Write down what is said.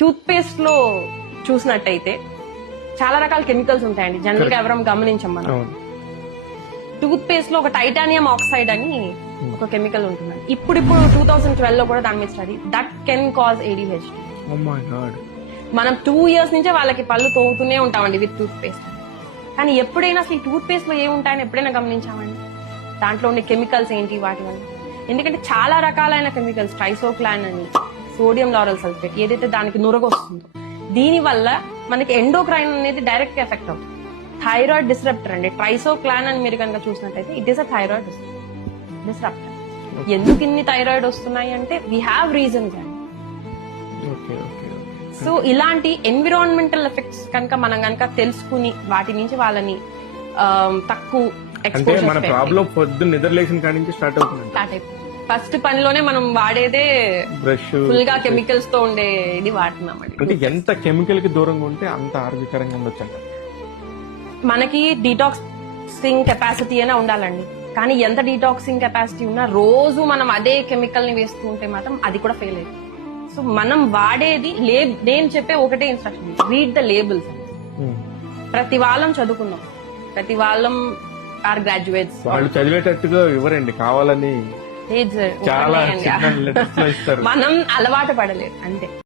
Tooth paste లో చూసినట్టయితే చాలా రకాల కెమికల్స్ ఉంటాయండి. జనరల్ గా ఎవరం గమనించాం మనం. టూత్ పేస్ట్ లో ఒక టైటానియం ఆక్సైడ్ అని ఒక కెమికల్ ఉంటుంది. ఇప్పుడు 2012 లో కూడా దాని మీద study that can cause ADHD. మనం 2 years నుంచే వాళ్ళకి పళ్ళు తోగుతూనే ఉంటామండి విత్ టూత్ పేస్ట్. కానీ ఎప్పుడైనా అసలు ఈ టూత్ పేస్ట్ లో ఏముంటాయని ఎప్పుడైనా గమనించామండి? దాంట్లో ఉండే కెమికల్స్ ఏంటి వాటి వల్ల? ఎందుకంటే చాలా రకాలైన కెమికల్స్, ట్రైసోక్లాన్ అని, సోడియం లారల్ సల్ఫేట్, ఏదైతే దానికి నురగొస్తుందో దీని వల్ల మనకి ఎండోక్రైన్ అనేది డైరెక్ట్ ఎఫెక్ట్ అవుతుంది. థైరాయిడ్ డిస్రప్టర్ అండి. ట్రైసోక్లాన్ అని మీరు కనుక చూసినట్టయితే it is a thyroid disruptor. ఎందుకు ఇన్ని థైరాయిడ్ వస్తున్నాయి అంటే వీ హ్యావ్ రీజన్స్ అండి. సో ఇలాంటి ఎన్విరాన్మెంటల్ ఎఫెక్ట్స్ కనుక మనం కనుక తెలుసుకుని వాటి నుంచి వాళ్ళని తక్కువ స్టార్ట్ అవుతుంది. ఫస్ట్ పనిలోనే మనం వాడేదే బ్రష్, ఫుల్ గా కెమికల్స్ తో ఉండే ఇది వాడుతున్నాం. అంటే ఎంత కెమికల్ కి దూరంగా ఉంటే అంత ఆరోగ్యకరంగా ఉండొచ్చు. మనకి డీటాక్సింగ్ కెపాసిటీ అయినా ఉండాలండి. కానీ ఎంత డీటాక్సింగ్ కెపాసిటీ ఉన్నా రోజు మనం అదే కెమికల్ ని వేస్తూ ఉంటే మాత్రం అది కూడా ఫెయిల్ అయ్యింది. సో మనం వాడేది నేను చెప్పే ఒకటే ఇన్స్ట్రక్షన్, రీడ్ ద లేబుల్స్. ప్రతి వాళ్ళం చదువుకున్నాం, ప్రతి వాళ్ళం ఆర్ గ్రాడ్యుయేట్స్. వాళ్ళు చదివేటట్టుగా ఇవ్వరండి, కావాలని చాలా మనం అలవాటు పడలేదు అంతే.